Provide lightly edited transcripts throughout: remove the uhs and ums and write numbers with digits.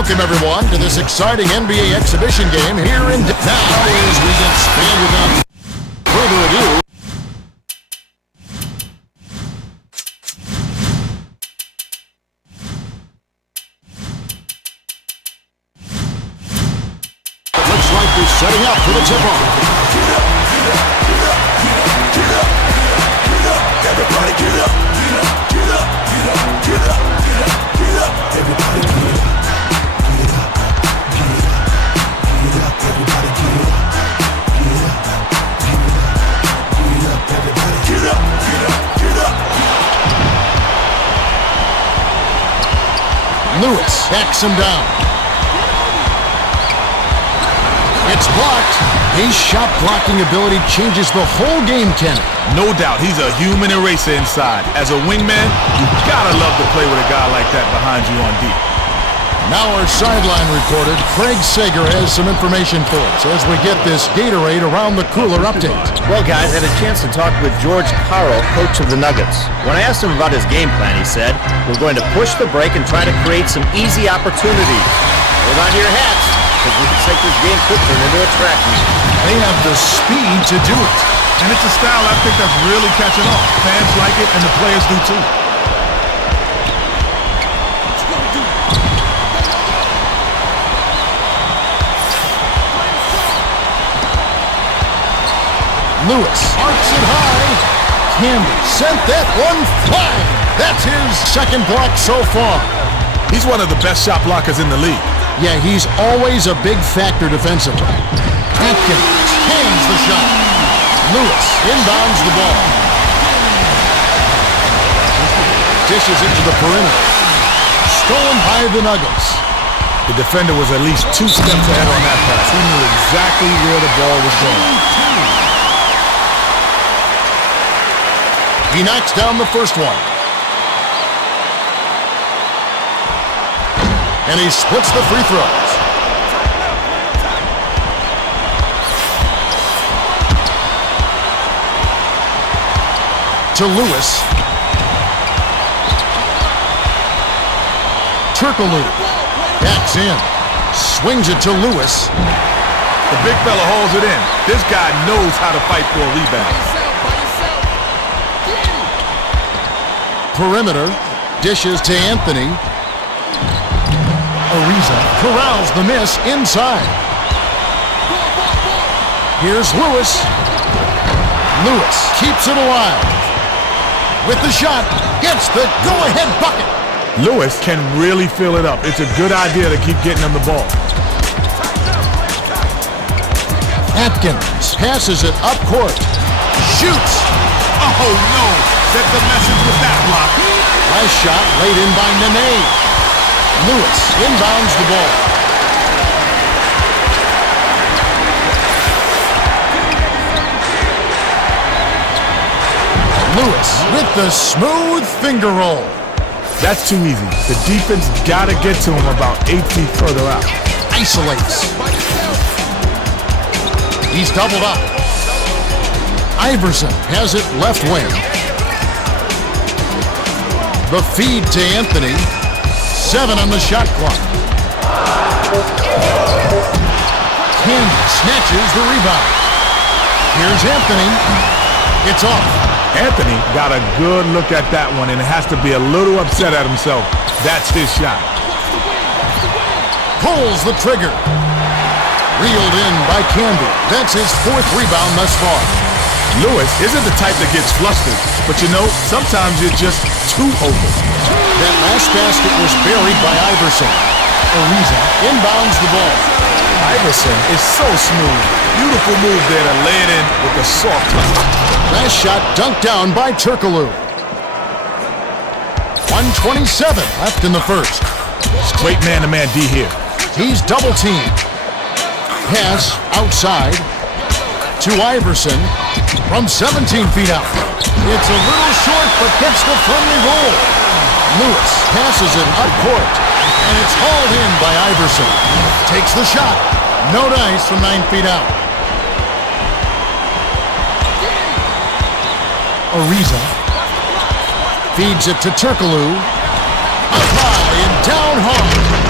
Welcome, everyone, to this exciting NBA exhibition game here in... Now, as we get started without further ado... It looks like we're setting up for the tip-off. Everybody get up, get up, get up, get up, get up, everybody get up, get up, get up, everybody get up, get up, get up, everybody get up, get up. Lewis backs him down. It's blocked. His shot blocking ability changes the whole game, Ken. No doubt, he's a human eraser inside. As a wingman, you gotta love to play with a guy like that behind you on D. Now our sideline reporter, Craig Sager, has some information for us as we get this Gatorade Around the Cooler update. Well, guys, I had a chance to talk with George Karl, coach of the Nuggets. When I asked him about his game plan, he said, "We're going to push the break and try to create some easy opportunities. Hold on to your hats, because we can take this game could turn into a track meet." They have the speed to do it. And it's a style I think that's really catching on. Fans like it, and the players do too. Lewis arcs it high. Campbell sent that one flying. That's his second block so far. He's one of the best shot blockers in the league. Yeah, he's always a big factor defensively. Atkins hands the shot. Lewis inbounds the ball. Dishes into the perimeter. Stolen by the Nuggets. The defender was at least 2 steps ahead on that pass. He knew exactly where the ball was going. He knocks down the first one. And he splits the free throws. To Lewis. Turkoglu backs in. Swings it to Lewis. The big fella hauls it in. This guy knows how to fight for a rebound. Perimeter. Dishes to Anthony. Ariza corrals the miss inside. Here's Lewis. Lewis keeps it alive. With the shot, gets the go-ahead bucket. Lewis can really fill it up. It's a good idea to keep getting him the ball. Atkins passes it up court. Shoots. Oh no! That's the message with that block. Last shot laid in by Nene. Lewis inbounds the ball. Lewis with the smooth finger roll. That's too easy. The defense gotta get to him about 8 feet further out. Isolates. He's doubled up. Iverson has it left wing. The feed to Anthony. 7 on the shot clock. Campbell snatches the rebound. Here's Anthony. It's off. Anthony got a good look at that one, and has to be a little upset at himself. That's his shot. Pulls the trigger. Reeled in by Campbell. That's his 4th rebound thus far. Lewis isn't the type that gets flustered, but you know, sometimes you're just too open. That last basket was buried by Iverson. Ariza inbounds the ball. Iverson is so smooth. Beautiful move there to lay it in with a soft touch. Last shot dunked down by Turkoglu. 1:27 left in the first. It's great man-to-man D here. He's double-teamed. Pass outside to Iverson from 17 feet out. It's a little short, but gets the friendly roll. Lewis passes it up court, and it's hauled in by Iverson. Takes the shot. No dice from 9 feet out. Ariza feeds it to Turkoglu. Up high and down hard.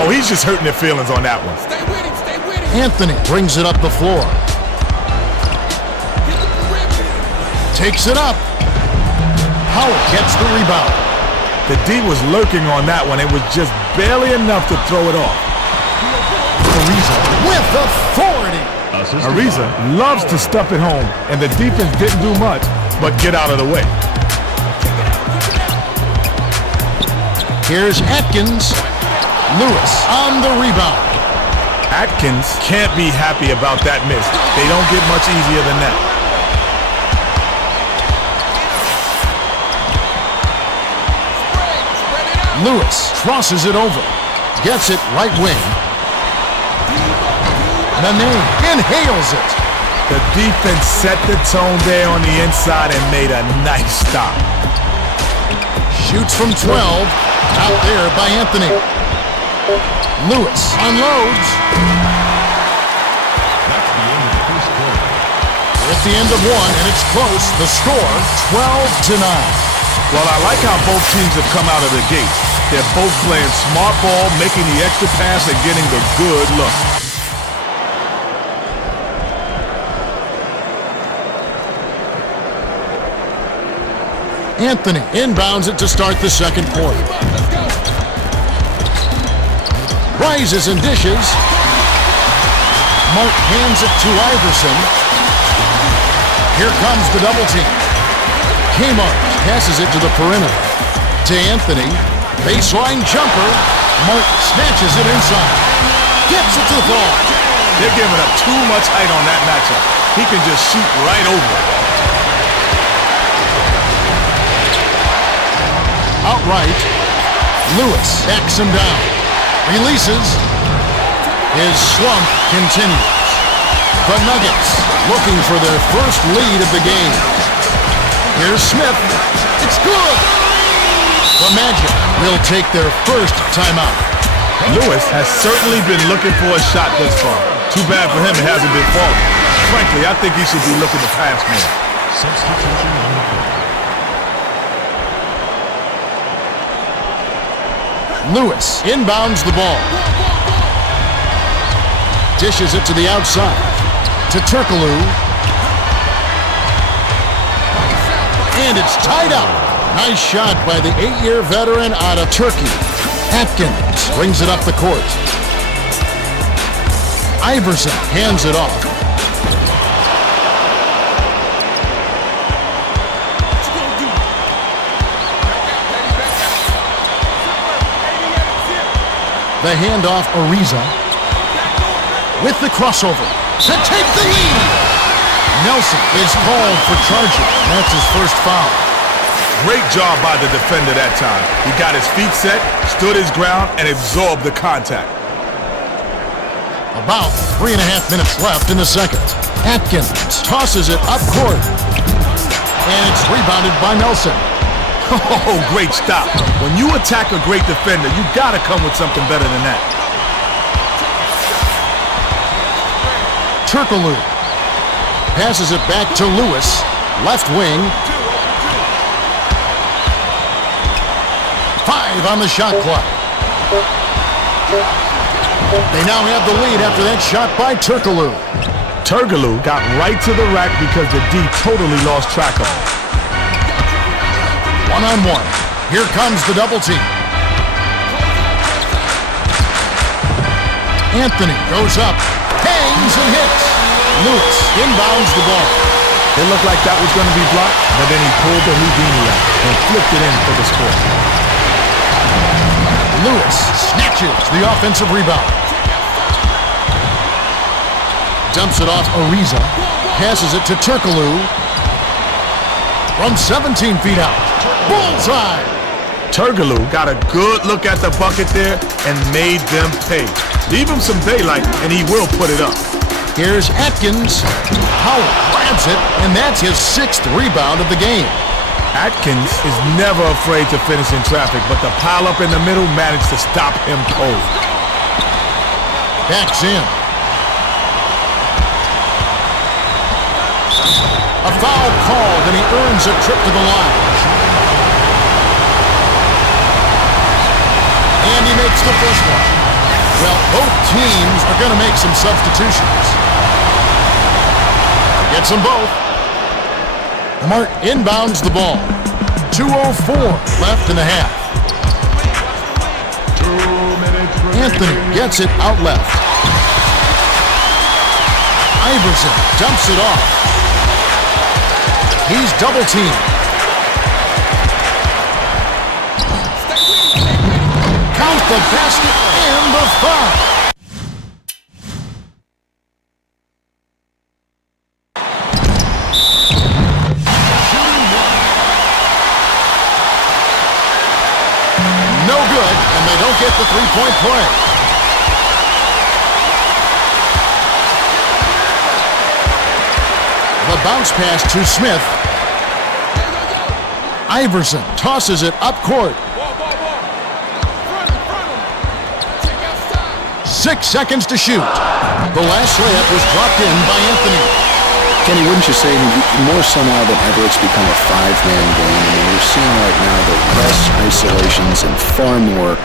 Oh, he's just hurting their feelings on that one. Anthony brings it up the floor. Takes it up. Howard gets the rebound. The D was lurking on that one. It was just barely enough to throw it off. Ariza with authority. Ariza loves to stuff it home, and the defense didn't do much but get out of the way. Here's Atkins. Lewis on the rebound. Atkins can't be happy about that miss. They don't get much easier than that. Lewis crosses it over. Gets it right wing. Nene inhales it. The defense set the tone there on the inside and made a nice stop. Shoots from 12. Out there by Anthony. Lewis unloads. We're at the end of one, and it's close. The score, 12-9. Well, I like how both teams have come out of the gate. They're both playing smart ball, making the extra pass, and getting the good look. Anthony inbounds it to start the second quarter. Rises and dishes. Mark hands it to Iverson. Here comes the double team. Kmart passes it to the perimeter. To Anthony. Baseline jumper. Mark snatches it inside. Gets it to the ball. They're giving up too much height on that matchup. He can just shoot right over it. Outright. Lewis backs him down. Releases. His slump continues. The Nuggets looking for their first lead of the game. Here's Smith. It's good. The Magic will take their first timeout. Lewis has certainly been looking for a shot thus far. Too bad for him it hasn't been falling. Frankly, I think he should be looking to pass more. Substitution on the court. Lewis inbounds the ball. Dishes it to the outside. To Turkoglu. And it's tied up. Nice shot by the 8-year veteran out of Turkey. Atkins brings it up the court. Iverson hands it off. The handoff, Ariza. With the crossover to take the lead. Nelson is called for charging. That's his first foul. Great job by the defender that time. He got his feet set, stood his ground, and absorbed the contact. About 3.5 minutes left in the second. Atkins tosses it up court. And it's rebounded by Nelson. Oh, great stop. When you attack a great defender, you gotta come with something better than that. Turkoglu passes it back to Lewis. Left wing. 5 on the shot clock. They now have the lead after that shot by Turkoglu. Turkoglu got right to the rack because the D totally lost track of him. One-on-one. Here comes the double team. Anthony goes up, hangs and hits. Lewis inbounds the ball. It looked like that was going to be blocked, but then he pulled the Houdini out and flipped it in for the score. Lewis snatches the offensive rebound. Dumps it off Ariza. Passes it to Turkoglu. From 17 feet out. Bullseye! Turkoglu got a good look at the bucket there and made them pay. Leave him some daylight and he will put it up. Here's Atkins. Howard grabs it, and that's his 6th rebound of the game. Atkins is never afraid to finish in traffic, but the pile up in the middle managed to stop him cold. Backs in. A foul called, and he earns a trip to the line. And he makes the first one. Well, both teams are going to make some substitutions. Gets them both. Mark inbounds the ball. 2:04 left in the half. Anthony gets it out left. Iverson dumps it off. He's double teamed. Count the basket and the foul. No good, and they don't get the three-point play. The bounce pass to Smith. Iverson tosses it up court. 6 seconds to shoot. The last layup was dropped in by Anthony. Kenny, wouldn't you say more so now than ever it's become a five-man game? I mean, we're seeing right now the less isolations and far more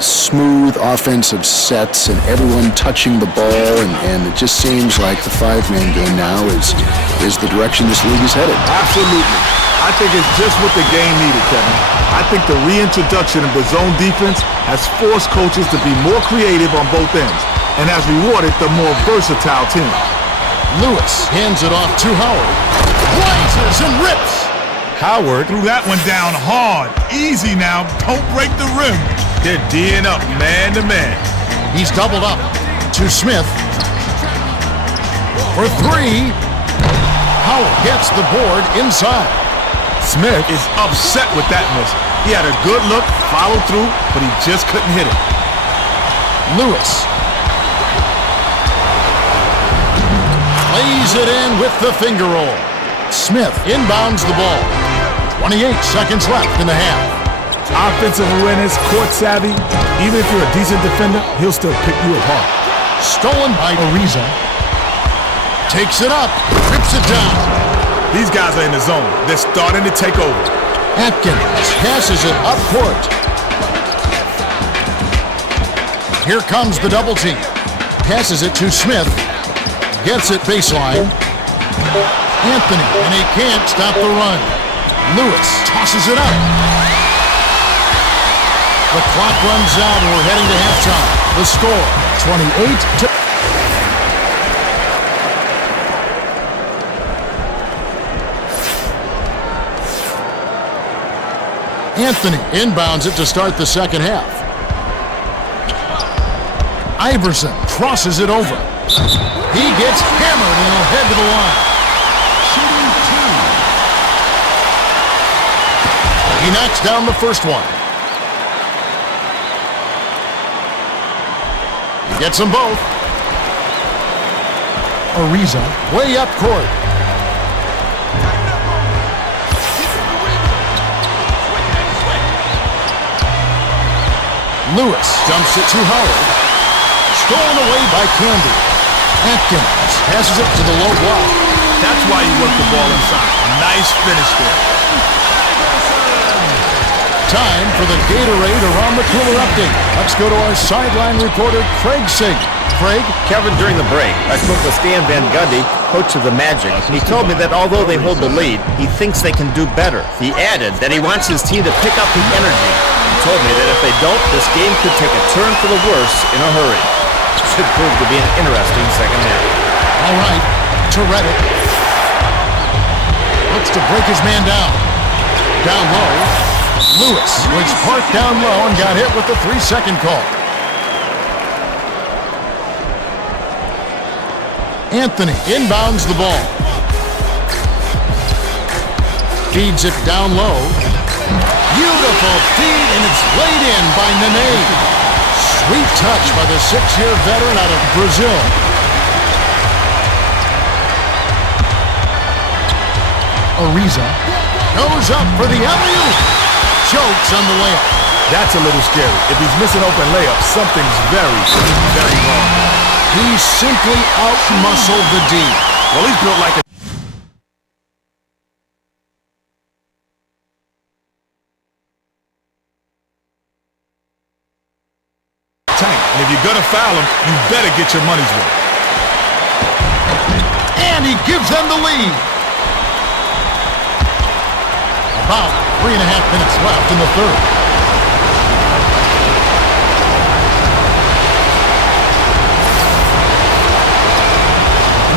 smooth offensive sets and everyone touching the ball, and it just seems like the five-man game now is the direction this league is headed. Absolutely. I think it's just what the game needed, Kevin. I think the reintroduction of the zone defense has forced coaches to be more creative on both ends and has rewarded the more versatile team. Lewis hands it off to Howard. Rises and rips. Howard threw that one down hard. Easy now. Don't break the rim. They're D'ing up man to man. He's doubled up to Smith. For three. Howard gets the board inside. Smith is upset with that miss. He had a good look, followed through, but he just couldn't hit it. Lewis lays it in with the finger roll. Smith inbounds the ball. 28 seconds left in the half. Offensive awareness, court savvy. Even if you're a decent defender, he'll still pick you apart. Stolen by Ariza. Takes it up, rips it down. These guys are in the zone. They're starting to take over. Atkins passes it up court. Here comes the double team. Passes it to Smith. Gets it baseline. Anthony, and he can't stop the run. Lewis tosses it up. The clock runs out and we're heading to halftime. The score, 28-. Anthony inbounds it to start the second half. Iverson crosses it over. He gets hammered and he'll head to the line. Shooting two. He knocks down the first one. He gets them both. Ariza way up court. Lewis dumps it to Howard. Stolen away by Candy. Atkins passes it to the low block. That's why you work the ball inside. Nice finish there. Time for the Gatorade Around the Cooler update. Let's go to our sideline reporter, Craig Singh. Craig? Kevin, during the break, I spoke with Stan Van Gundy, coach of the Magic, and he told me that although they hold the lead, he thinks they can do better. He added that he wants his team to pick up the energy. He told me that if they don't, this game could take a turn for the worse in a hurry. Should prove to be an interesting second half. All right, to Reddick. Looks to break his man down. Down low. Lewis was parked down low and got hit with the 3-second call. Anthony inbounds the ball. Feeds it down low. Beautiful feed, and it's laid in by Nene. Sweet touch by the 6-year veteran out of Brazil. Ariza goes up for the alley-oop. Chokes on the layup. That's a little scary. If he's missing open layups, something's very, very wrong. He simply out-muscled the D. Well, he's built like a tank. And if you're going to you better get your money's worth. And he gives them the lead. About 3.5 minutes left in the third.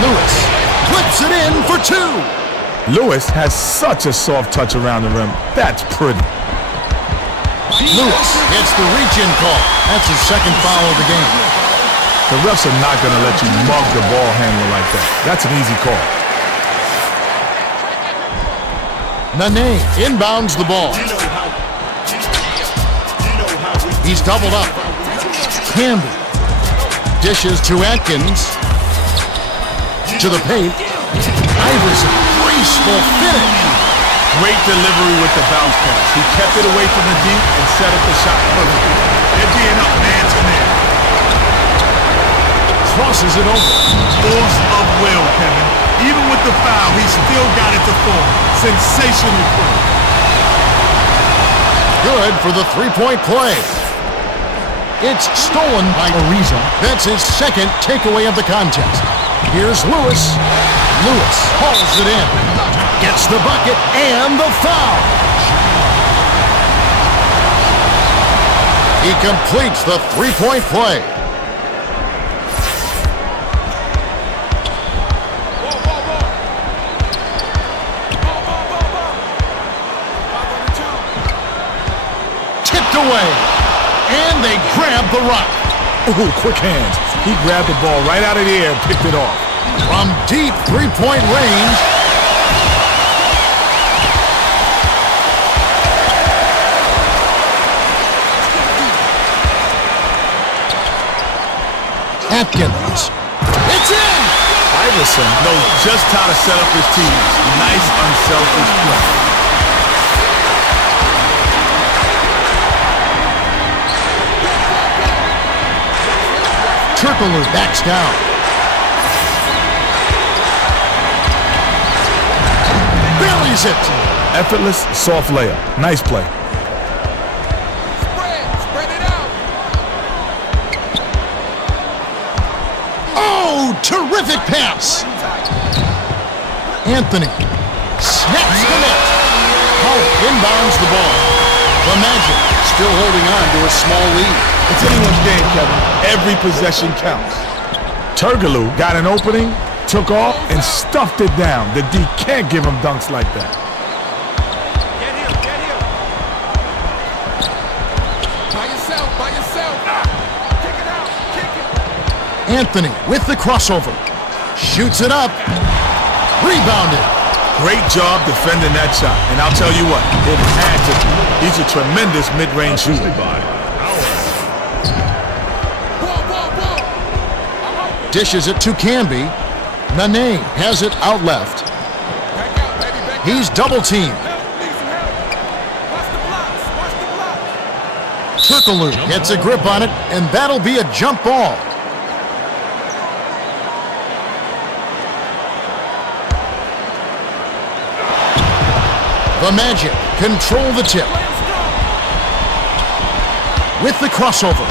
Lewis flips it in for 2. Lewis has such a soft touch around the rim. That's pretty. Lewis gets the reach-in call. That's his second foul of the game. The refs are not going to let you mug the ball handler like that. That's an easy call. Nene inbounds the ball. He's doubled up. Camby dishes to Atkins. To the paint. Iverson, graceful finish. Great delivery with the bounce pass. He kept it away from the deep and set up the shot perfectly. They're D'ing up man to man. Crosses it over. Force of will, Kevin. Even with the foul, he still got it to fall. Sensational play. Good for the three-point play. It's stolen by Ariza. That's his second takeaway of the contest. Here's Lewis. Lewis hauls it in. Gets the bucket and the foul. He completes the three-point play. Tipped away. And they grab the rock. Ooh, quick hands. He grabbed the ball right out of the air and picked it off. From deep three-point range. Atkins. It's in! Iverson knows just how to set up his teams. Nice, unselfish play. Turkoglu backs down. Buries it. Effortless, soft layup. Nice play. Spread it out. Oh, terrific pass. Anthony snaps the net. Howard inbounds the ball. The Magic still holding on to a small lead. It's anyone's game, Kevin. Every possession counts. Turkoglu got an opening, took off, and stuffed it down. The D can't give him dunks like that. Get him. By yourself. Kick it out. Kick it. Anthony with the crossover. Shoots it up. Rebounded. Great job defending that shot. And I'll tell you what, it had to be. He's a tremendous mid-range shooter. Dishes it to Camby. Nene has it out left. He's double-teamed. Turkoglu gets a grip on it, and that'll be a jump ball. The Magic control the tip. With the crossover.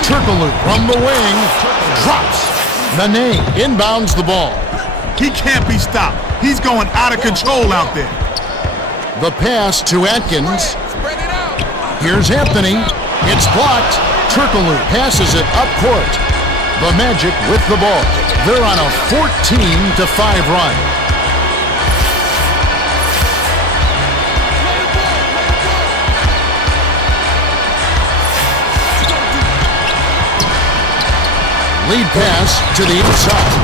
Turkoglu from the wing. Drops. Nene inbounds the ball. He can't be stopped. He's going out of control out there. The pass to Atkins. Here's Anthony. It's blocked. Turkoglu passes it up court. The Magic with the ball. They're on a 14-5 run. Lead pass to the inside.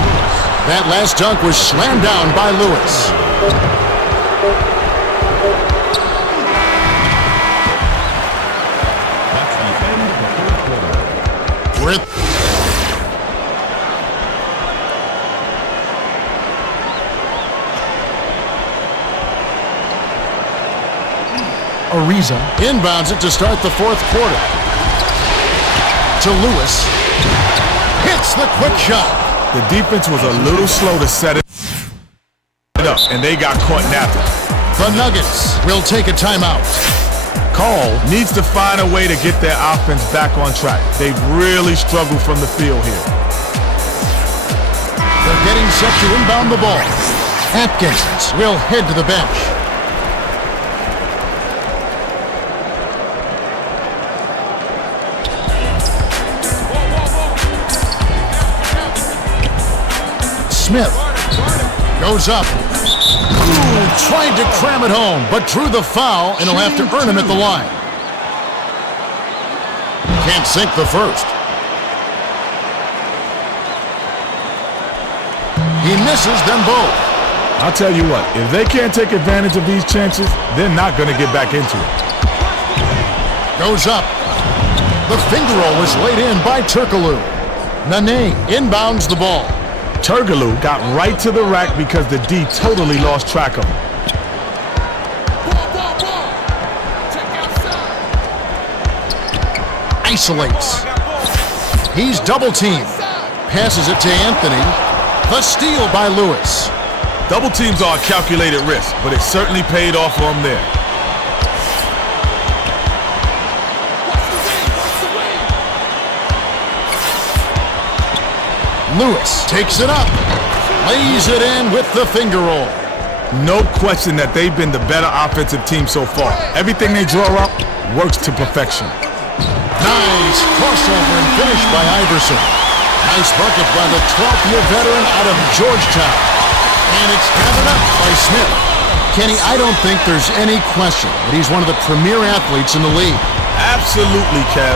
That last dunk was slammed down by Lewis. Ariza inbounds it to start the fourth quarter. To Lewis. Hits the quick shot. The defense was a little slow to set it up. and they got caught napping. The Nuggets will take a timeout. Cole needs to find a way to get their offense back on track. They've really struggled from the field here. They're getting set to inbound the ball. Atkins will head to the bench. Smith goes up. Ooh, tried to cram it home, but drew the foul, and he'll have to earn him at the line. Can't sink the first. He misses them both. I'll tell you what, if they can't take advantage of these chances, they're not going to get back into it. Goes up. The finger roll was laid in by Turkoglu. Nene inbounds the ball. Turkoglu got right to the rack because the D totally lost track of him. Check outside. Isolates. He's double teamed. Passes it to Anthony. The steal by Lewis. Double teams are a calculated risk, but it certainly paid off for him there. Lewis takes it up. Lays it in with the finger roll. No question that they've been the better offensive team so far. Everything they draw up works to perfection. Nice crossover and finish by Iverson. Nice bucket by the 12th-year veteran out of Georgetown. And it's gathered up by Smith. Kenny, I don't think there's any question that he's one of the premier athletes in the league. Absolutely, Kev.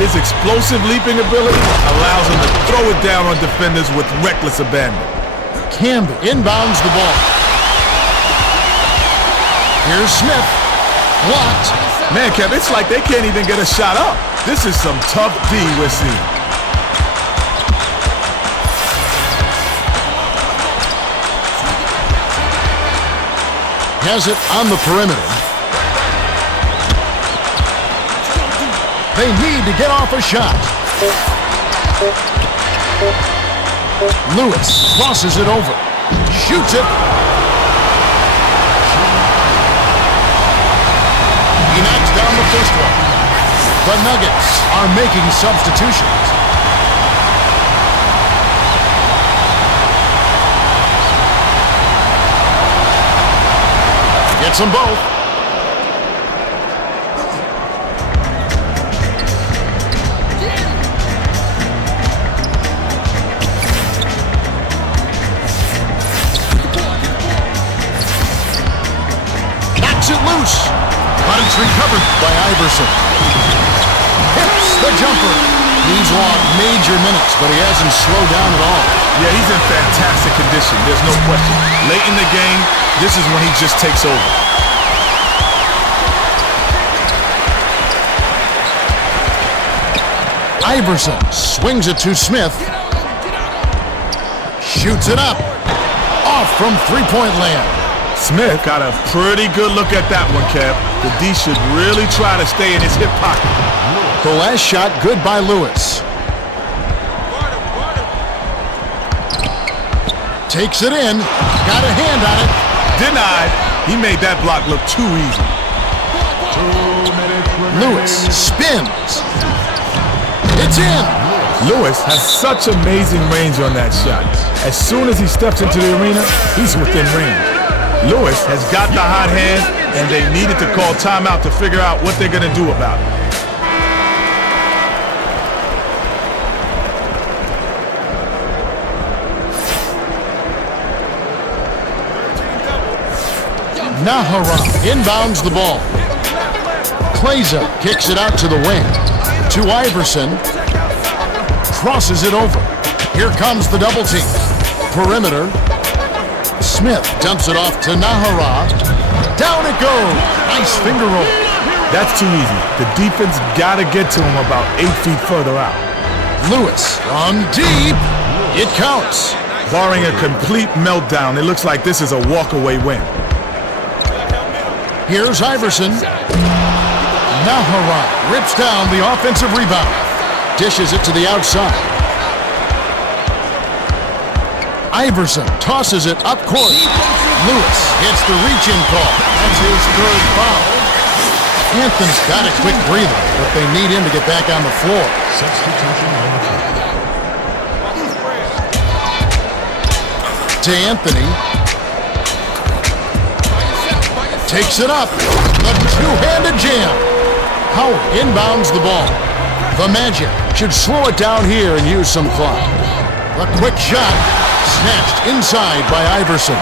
His explosive leaping ability allows him to throw it down on defenders with reckless abandon. Campbell inbounds the ball. Here's Smith. Blocked. Man, Kev, it's like they can't even get a shot up. This is some tough D we're seeing. Has it on the perimeter. They need to get off a shot. Lewis crosses it over. Shoots it. He knocks down the first one. The Nuggets are making substitutions. Gets them both. Knocks it loose, but it's recovered by Iverson. Hits the jumper. He's lost major minutes, but he hasn't slowed down at all. Yeah, he's in fantastic condition. There's no question. Late in the game, this is when he just takes over. Iverson swings it to Smith. Shoots it up. Off from three-point land. Smith got a pretty good look at that one, Kev. The D should really try to stay in his hip pocket. The last shot good by Lewis. Takes it in. Got a hand on it. Denied. He made that block look too easy. Lewis spins. It's in. Lewis has such amazing range on that shot. As soon as he steps into the arena, he's within range. Lewis has got the hot hand, and they needed to call timeout to figure out what they're going to do about it. Nahara inbounds the ball. Kleza kicks it out to the wing. To Iverson. Crosses it over. Here comes the double team. Perimeter. Smith dumps it off to Nahara. Down it goes. Nice finger roll. That's too easy. The defense got to get to him about 8 feet further out. Lewis from deep. It counts. Barring a complete meltdown, it looks like this is a walk-away win. Here's Iverson. Nahara rips down the offensive rebound. Dishes it to the outside. Iverson tosses it up court. Lewis hits the reach-in call. That's his third foul. Anthony's got a quick breather, but they need him to get back on the floor. Substitution on the field. To Anthony. Takes it up. The two-handed jam. Howard inbounds the ball. The Magic should slow it down here and use some clock. A quick shot. Snatched inside by Iverson.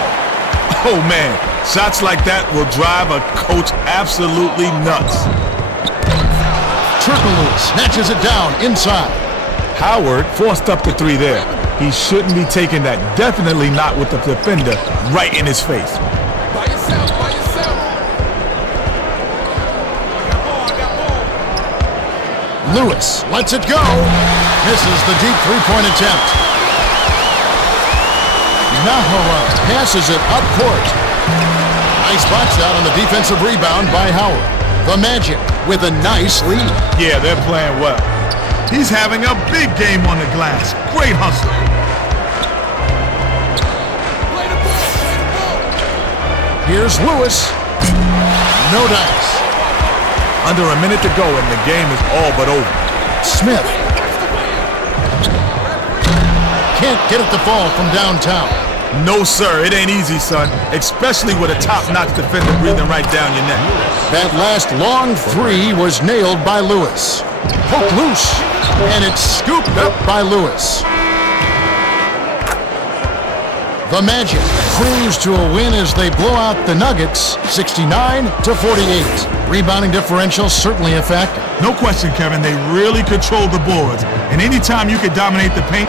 Oh, man. Shots like that will drive a coach absolutely nuts. Turkoglu snatches it down inside. Howard forced up the three there. He shouldn't be taking that. Definitely not with the defender right in his face. By yourself, by yourself. Lewis lets it go. Misses the deep three-point attempt. Nahara passes it up court. Nice box out on the defensive rebound by Howard. The Magic with a nice lead. Yeah, they're playing well. He's having a big game on the glass. Great hustle. Play the ball, play the ball. Here's Lewis. No dice. Under a minute to go and the game is all but over. Smith. Can't get it to fall from downtown. No, sir, it ain't easy, son. Especially with a top-notch defender breathing right down your neck. That last long three was nailed by Lewis. Poked loose, and it's scooped up by Lewis. The Magic cruise to a win as they blow out the Nuggets 69-48. Rebounding differential certainly a factor. No question, Kevin. They really control the boards. And anytime you can dominate the paint,